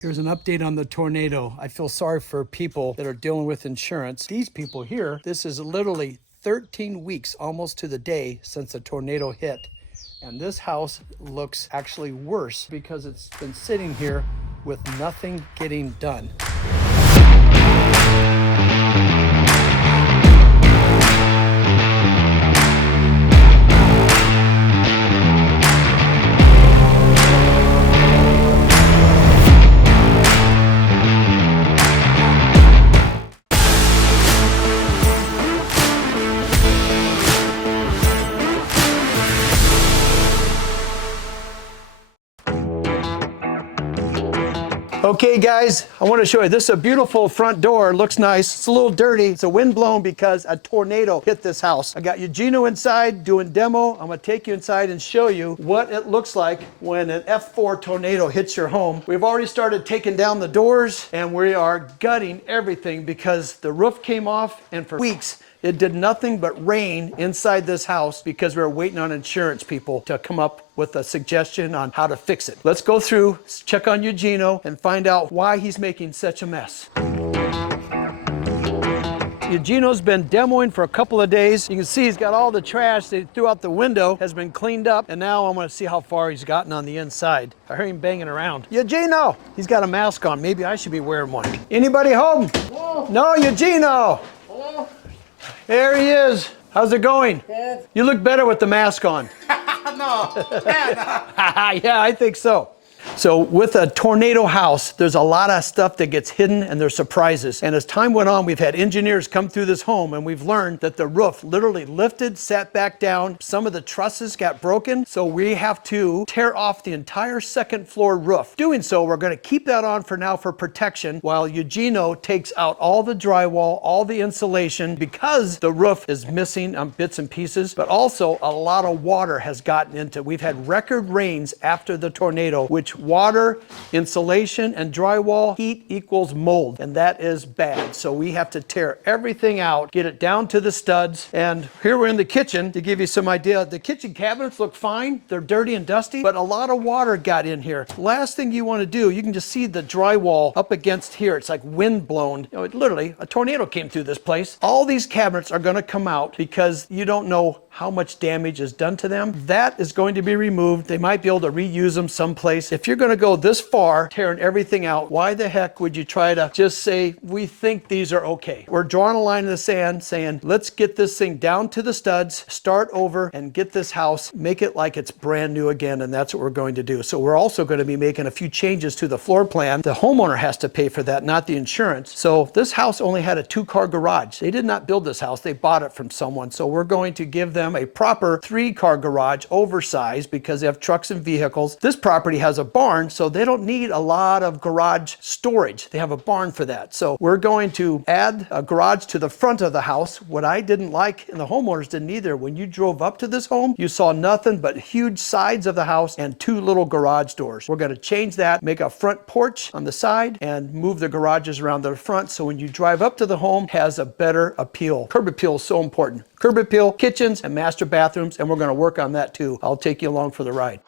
Here's an update on the tornado. I feel sorry for people that are dealing with insurance. These people here, this is literally 13 weeks, almost to the day, since the tornado hit. And this house looks actually worse because it's been sitting here with nothing getting done. Okay guys, I want to show you, this is a beautiful front door, looks nice. It's a little dirty, it's a wind blown because a tornado hit this house. I got Eugenio inside doing demo. I'm going to take you inside and show you what it looks like when an F4 tornado hits your home. We've already started taking down the doors and we are gutting everything because the roof came off, and for weeks it did nothing but rain inside this house because we were waiting on insurance people to come up with a suggestion on how to fix it. Let's go through, check on Eugenio, and find out why he's making such a mess. Eugenio's been demoing for a couple of days. You can see he's got all the trash that he threw out the window has been cleaned up, and now I'm going to see how far he's gotten on the inside. I heard him banging around. Eugenio! He's got a mask on. Maybe I should be wearing one. Anybody home? Hello. No, Eugenio! Hello. There he is. How's it going? Good. You look better with the mask on. No. Yeah, I think so. So with a tornado house, there's a lot of stuff that gets hidden and there's surprises. And as time went on, we've had engineers come through this home and we've learned that the roof literally lifted, sat back down. Some of the trusses got broken. So we have to tear off the entire second floor roof. Doing so, we're going to keep that on for now for protection while Eugenio takes out all the drywall, all the insulation, because the roof is missing on bits and pieces, but also a lot of water has gotten into. We've had record rains after the tornado, which water, insulation, and drywall, heat equals mold, and that is bad. So we have to tear everything out, get it down to the studs, and here we're in the kitchen to give you some idea. The kitchen cabinets look fine. They're dirty and dusty, but a lot of water got in here. Last thing you want to do, you can just see the drywall up against here. It's like wind blown. You know, it literally, a tornado came through this place. All these cabinets are going to come out because you don't know how much damage is done to them. That is going to be removed. They might be able to reuse them someplace. If you're going to go this far, tearing everything out, why the heck would you try to just say, we think these are okay? We're drawing a line in the sand saying, let's get this thing down to the studs, start over, and get this house, make it like it's brand new again, and that's what we're going to do. So we're also going to be making a few changes to the floor plan. The homeowner has to pay for that, not the insurance. So this house only had a 2-car garage. They did not build this house. They bought it from someone. So we're going to give them a proper 3-car garage, oversized, because they have trucks and vehicles. This property has a barn, so they don't need a lot of garage storage. They have a barn for that. So we're going to add a garage to the front of the house. What I didn't like, and the homeowners didn't either, when you drove up to this home, you saw nothing but huge sides of the house and 2 little garage doors. We're going to change that, make a front porch on the side, and move the garages around the front so when you drive up to the home, it has a better appeal. Curb appeal is so important. Curb appeal, kitchens, and master bathrooms, and we're going to work on that too. I'll take you along for the ride.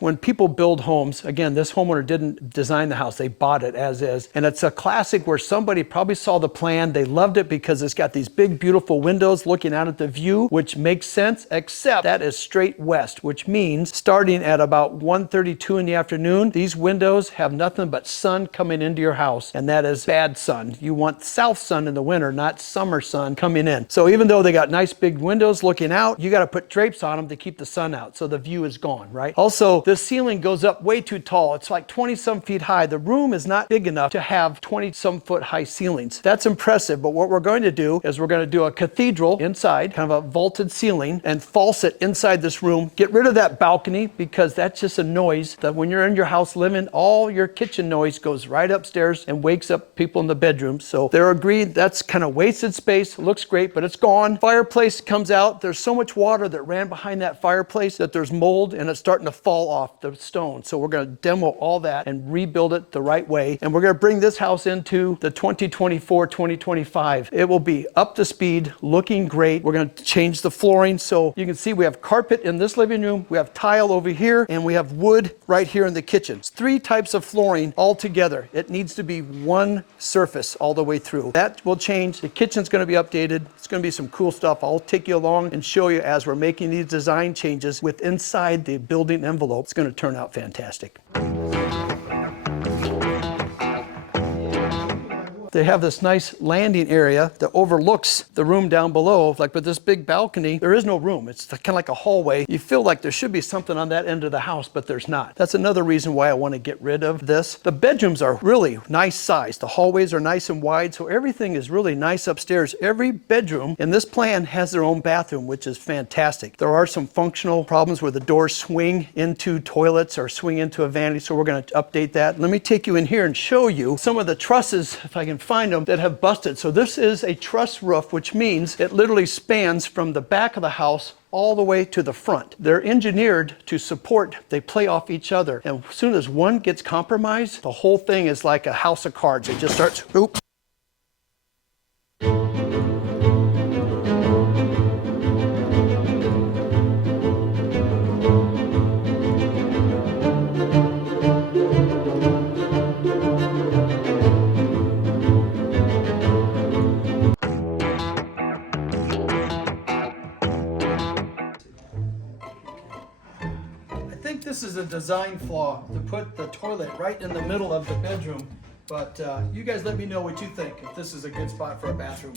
When people build homes, again, this homeowner didn't design the house, they bought it as is. And it's a classic where somebody probably saw the plan, they loved it because it's got these big, beautiful windows looking out at the view, which makes sense, except that is straight west, which means starting at about 1:32 in the afternoon, these windows have nothing but sun coming into your house, and that is bad sun. You want south sun in the winter, not summer sun coming in. So even though they got nice big windows looking out, you got to put drapes on them to keep the sun out, so the view is gone, right? Also, the ceiling goes up way too tall. It's like 20-some feet high. The room is not big enough to have 20-some foot high ceilings. That's impressive, but what we're going to do is we're going to do a cathedral inside, kind of a vaulted ceiling, and false it inside this room. Get rid of that balcony because that's just a noise that when you're in your house living, all your kitchen noise goes right upstairs and wakes up people in the bedrooms. So they're agreed that's kind of wasted space. Looks great, but it's gone. Fireplace comes out. There's so much water that ran behind that fireplace that there's mold and it's starting to fall off the stone. So we're going to demo all that and rebuild it the right way. And we're going to bring this house into the 2024, 2025. It will be up to speed, looking great. We're going to change the flooring. So you can see we have carpet in this living room, we have tile over here, and we have wood right here in the kitchen. It's 3 types of flooring all together. It needs to be one surface all the way through. That will change. The kitchen's going to be updated. It's going to be some cool stuff. I'll take you along and show you as we're making these design changes with inside the building envelope. It's going to turn out fantastic. They have this nice landing area that overlooks the room down below. Like with this big balcony, there is no room. It's kind of like a hallway. You feel like there should be something on that end of the house, but there's not. That's another reason why I want to get rid of this. The bedrooms are really nice size. The hallways are nice and wide, so everything is really nice upstairs. Every bedroom in this plan has their own bathroom, which is fantastic. There are some functional problems where the doors swing into toilets or swing into a vanity, so we're going to update that. Let me take you in here and show you some of the trusses, if I can find them, that have busted. So this is a truss roof, which means it literally spans from the back of the house all the way to the front. They're engineered to support, they play off each other. And as soon as one gets compromised, the whole thing is like a house of cards. It just starts, oop. This is a design flaw to put the toilet right in the middle of the bedroom, but you guys let me know what you think, if this is a good spot for a bathroom.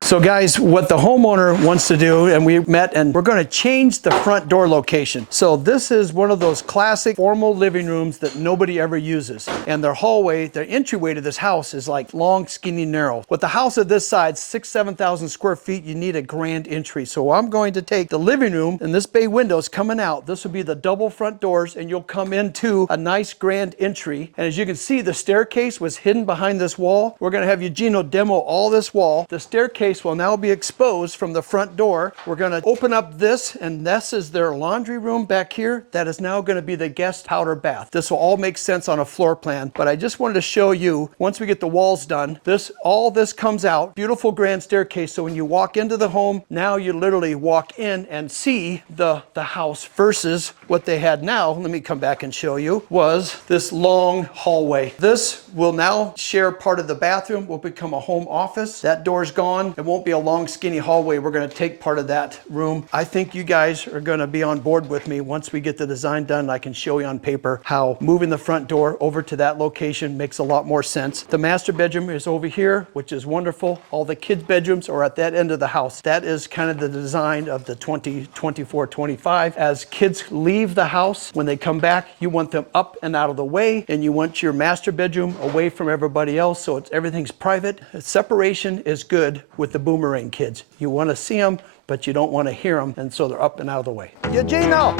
So guys, what the homeowner wants to do, and we met, and we're going to change the front door location. So this is one of those classic formal living rooms that nobody ever uses. And their hallway, their entryway to this house is like long, skinny, narrow. With the house of this size, 7,000 square feet, you need a grand entry. So I'm going to take the living room, and this bay window's coming out. This will be the double front doors, and you'll come into a nice grand entry. And as you can see, the staircase was hidden behind this wall. We're going to have Eugenio demo all this wall. The staircase will now be exposed from the front door. We're going to open up this, and this is their laundry room back here. That is now going to be the guest powder bath. This will all make sense on a floor plan, but I just wanted to show you, once we get the walls done, all this comes out. Beautiful grand staircase, so when you walk into the home, now you literally walk in and see the house versus what they had now. Let me come back and show you, was this long hallway. This will now share part of the bathroom, will become a home office. That door's gone. It won't be a long skinny hallway. We're going to take part of that room. I think you guys are going to be on board with me once we get the design done. I can show you on paper how moving the front door over to that location makes a lot more sense. The master bedroom is over here, which is wonderful. All the kids' bedrooms are at that end of the house. That is kind of the design of the 2024-25. As kids leave the house, when they come back, you want them up and out of the way, and you want your master bedroom away from everybody else, so everything's private. Separation is good with the boomerang kids. You want to see them, but you don't want to hear them, and so they're up and out of the way. Eugenio,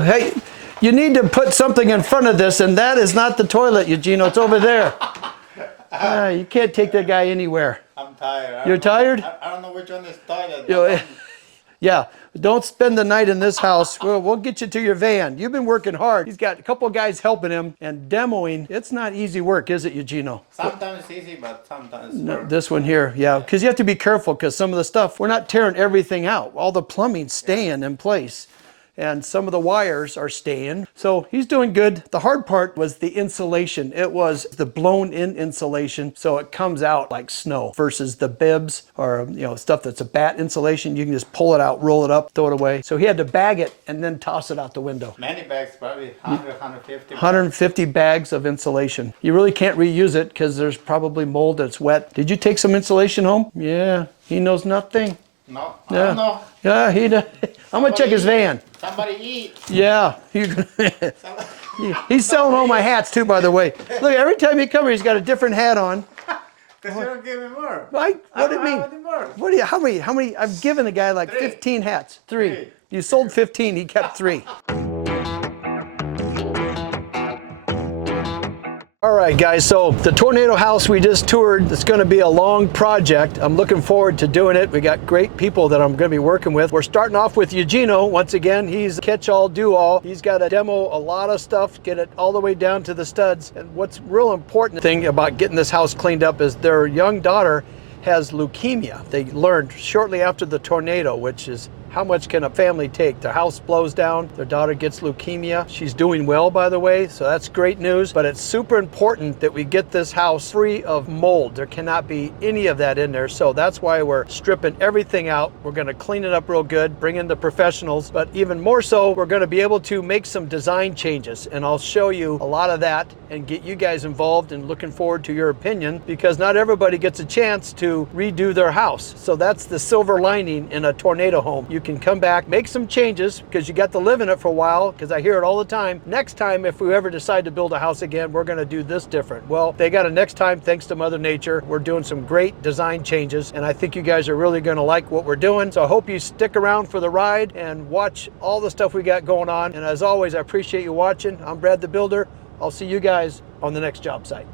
hey, you need to put something in front of this, and that is not the toilet, Eugenio. It's over there. You can't take that guy anywhere. I'm tired. You're tired? I don't know which one is toilet. Yeah, don't spend the night in this house. We'll get you to your van. You've been working hard. He's got a couple of guys helping him, and demoing, it's not easy work, is it, Eugenio? Sometimes it's easy, but sometimes no, this one here, yeah, because you have to be careful, because some of the stuff, we're not tearing everything out. All the plumbing's staying in place. And some of the wires are staying. So he's doing good. The hard part was the insulation. It was the blown in insulation, so it comes out like snow, versus the bibs or stuff that's a bat insulation. You can just pull it out, roll it up, throw it away. So he had to bag it and then toss it out the window. Many bags, probably 100, 150. 150 bags of insulation. You really can't reuse it because there's probably mold that's wet. Did you take some insulation home? Yeah, he knows nothing. No, I don't know. Yeah, he does. I'm gonna check his van. Somebody eat. Yeah. He's selling all my hats too, by the way. Look, every time he comes here, he's got a different hat on. Because you don't give me more. What do you mean? What do you? How many? I've given the guy like 3. 15 hats. 3. You sold 15. He kept 3. All right, guys, so the tornado house we just toured, it's gonna be a long project. I'm looking forward to doing it. We got great people that I'm gonna be working with. We're starting off with Eugenio. Once again, he's catch-all, do-all. He's got to demo a lot of stuff, get it all the way down to the studs. And what's real important thing about getting this house cleaned up is their young daughter has leukemia. They learned shortly after the tornado, which is how much can a family take? Their house blows down, their daughter gets leukemia. She's doing well, by the way, so that's great news. But it's super important that we get this house free of mold. There cannot be any of that in there. So that's why we're stripping everything out. We're gonna clean it up real good, bring in the professionals, but even more so, we're gonna be able to make some design changes. And I'll show you a lot of that and get you guys involved, and looking forward to your opinion, because not everybody gets a chance to redo their house. So that's the silver lining in a tornado home. You can come back, make some changes, because you got to live in it for a while, because I hear it all the time. Next time, if we ever decide to build a house again, we're gonna do this different. Well, they got a next time thanks to Mother Nature. We're doing some great design changes, and I think you guys are really gonna like what we're doing. So I hope you stick around for the ride and watch all the stuff we got going on. And as always, I appreciate you watching. I'm Brad the Builder. I'll see you guys on the next job site.